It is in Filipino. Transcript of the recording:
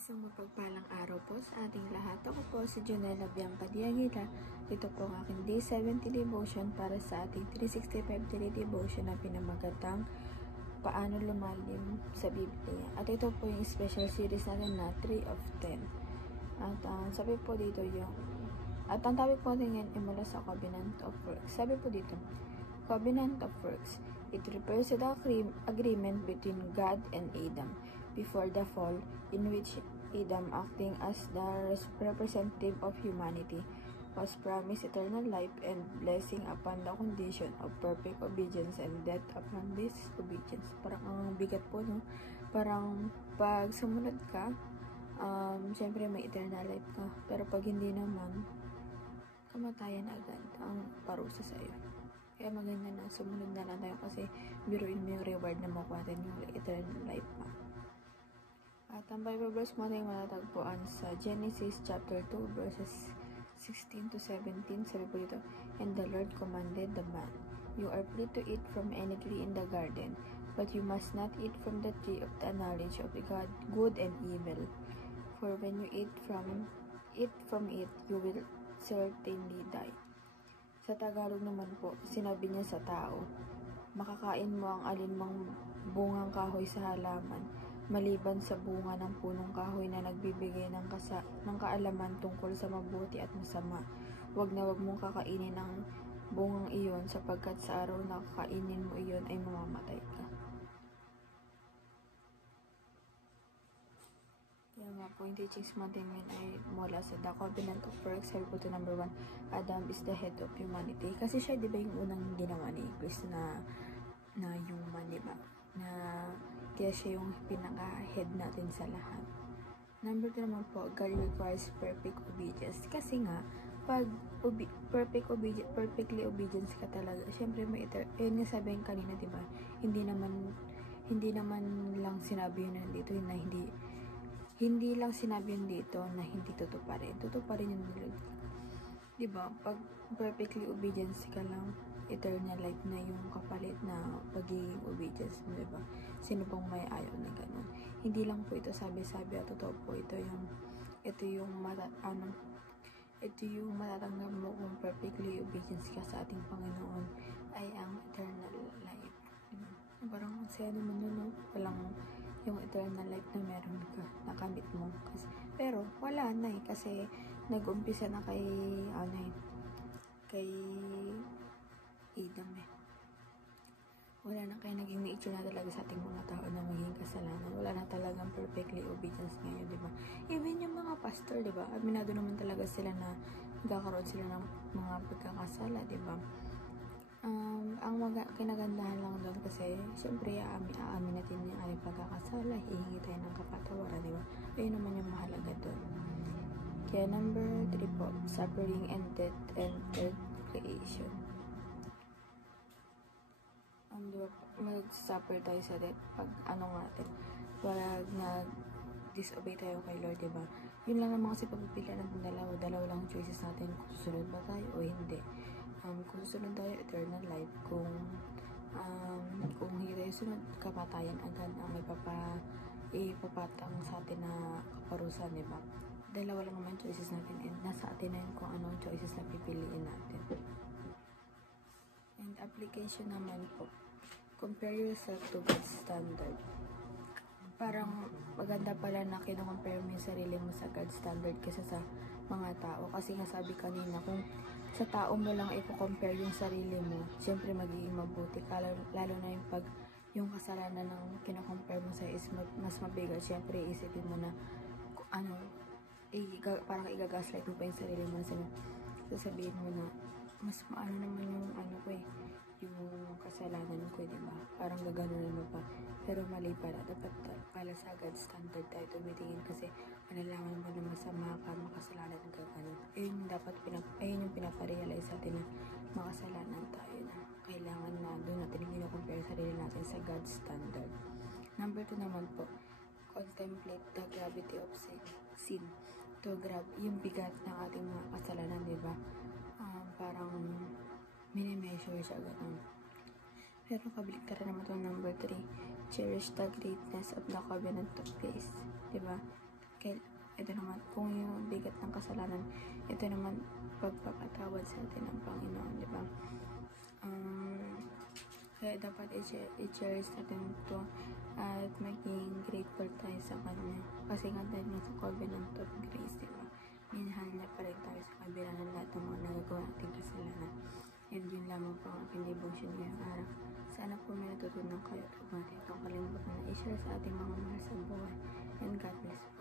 Isang mapagpalang araw po sa ating lahat. Ako po si Jonella Bianca Diaguila. Ito po ang aking Day 70 Devotion para sa ating 365 Daily Devotion na pinamagatang Paano Lumalim sa Biblia. At ito po yung special series natin na 3 of 10. At sabi po dito at ang topic po natin ngayon ay mula sa Covenant of Works. Sabi po dito, Covenant of Works. It refers to the agreement between God and Adam before the fall, in which Adam, acting as the representative of humanity, was promised eternal life and blessing upon the condition of perfect obedience and death upon disobedience. Parang ang bigat po, no? Parang pag sumunod ka, syempre may eternal life ka. Pero pag hindi naman, kamatayan agad ang parusa sa iyo. Kaya maganda na sumunod na lang tayo kasi biruin mo yung reward na makuha natin yung eternal life pa. At ang Bible verse mo natin matatagpuan sa Genesis chapter 2 verses 16 to 17. Sabi po dito, And the Lord commanded the man, You are free to eat from any tree in the garden, but you must not eat from the tree of the knowledge of God, good and evil. For when you eat from it, you will certainly die. Sa Tagalog naman po, sinabi niya sa tao, makakain mo ang alinmang bungang kahoy sa halaman, maliban sa bunga ng punong kahoy na nagbibigay ng kaalaman tungkol sa mabuti at masama. Huwag na huwag mong kakainin ang bungang iyon sapagkat sa araw na kakainin mo iyon ay mamamatay ka. Kaya nga po, yung teachings natin ngayon ay mula sa The Covenant of Works. Sabi po ito, number 1, Adam is the head of humanity. Kasi siya, di ba, yung unang ginawa ni Christ na human, di ba? Kaya siya yung pinaka-head natin sa lahat. Number 2 naman po, God requires perfect obedience. Kasi nga, pag perfectly obedience ka talaga, syempre may yun nga sabihin kanina, di ba? Hindi naman lang sinabi yun nandito, na hindi lang sinabi yun dito na hindi tutuparin. Tutuparin yun nila. Diba? Pag perfectly obedience ka lang, eternal life na yung kapalit na pagiging obedience mo, diba? Sino pong may ayaw na ganun? Hindi lang po ito sabi-sabi at totoo po ito yung matatanggap mo kung perfectly obedience ka sa ating Panginoon ay ang eternal life. Diba? Parang saya naman yun, no? Walang yung eternal life na meron ka, nakamit mo. Pero wala na kasi nag-umpisa na kay Adam Wala na kaya naging nature na talaga sa ating mga tao na maging kasalanan. Wala na talagang perfectly obedience ngayon, di ba? Even yung mga pastor, di ba? Aminado naman talaga sila na nagkakaroon sila ng mga pagkakasala, di ba? Ang kinagandahan lang doon kasi syempre aamin natin yung aming pagkakasala, hihingi tayo ng kapatawaran, di ba? Ayun naman yung mahalaga doon. Kaya number 3 po, suffering and death and third creation. Mag-suffer tayo sa death pag pag nag-disobey tayo kay Lord, diba? Yun lang naman kasi pagpipila natin dalawa lang choices natin kung susunod ba tayo o hindi. Kung susunod tayo, eternal life. Kung hindi tayo sunod, kamatayan agad ang may ipapatang sa atin na kaparusahan, diba? Dalawa lang naman choices natin and nasa atin na yun kung anong choices na pipiliin natin. And application naman po, compare yourself to God's standard. Parang maganda pala na kino-compare mo yung sarili mo sa God's standard kaysa sa mga tao. Kasi nga sabi kanina, kung sa tao mo lang i-compare yung sarili mo, syempre magiging mabuti ka. Lalo na yung pag yung kasalanan ng kino-compare mo sa is mas mabigat. Syempre isipin mo na parang i-gaslight mo pa yung sarili mo. Sasabihin mo na mas maano naman yung yung kasalanan ko, diba? Parang gaganunan mo pa. Pero mali pala. Dapat pala sa God's standard tayo tumitingin kasi malalaman mo na masama ka, makasalanan ka ganun. Ayun yung pinaparealize sa atin na makasalanan tayo na kailangan na doon natin i-compare sarili natin sa God's standard. Number 2 naman po, contemplate the gravity of sin. To grab yung bigat ng ating mga kasalanan, diba? Parang mini-measure siya ganun. Pero kabaliktaran naman itong number 3, cherish the greatness of the covenant of grace, diba? ito naman, kung yung bigat ng kasalanan, ito naman pagpapatawad sa atin ng Panginoon, di ba? Kaya dapat i-cherish natin ito at maging grateful tayo sa Kanya. Kasi nga dahil nga sa covenant of grace, di ba? Minahal niya pa rin tayo sa kabila ng lahat ng mga nagagawa nating kasalanan. And yun lamang po ang aking devotion ngayong araw. Sana po may natutunan kayo at huwag natin itong kalimutan na i-share sa ating mga mahal sa buhay. And God bless.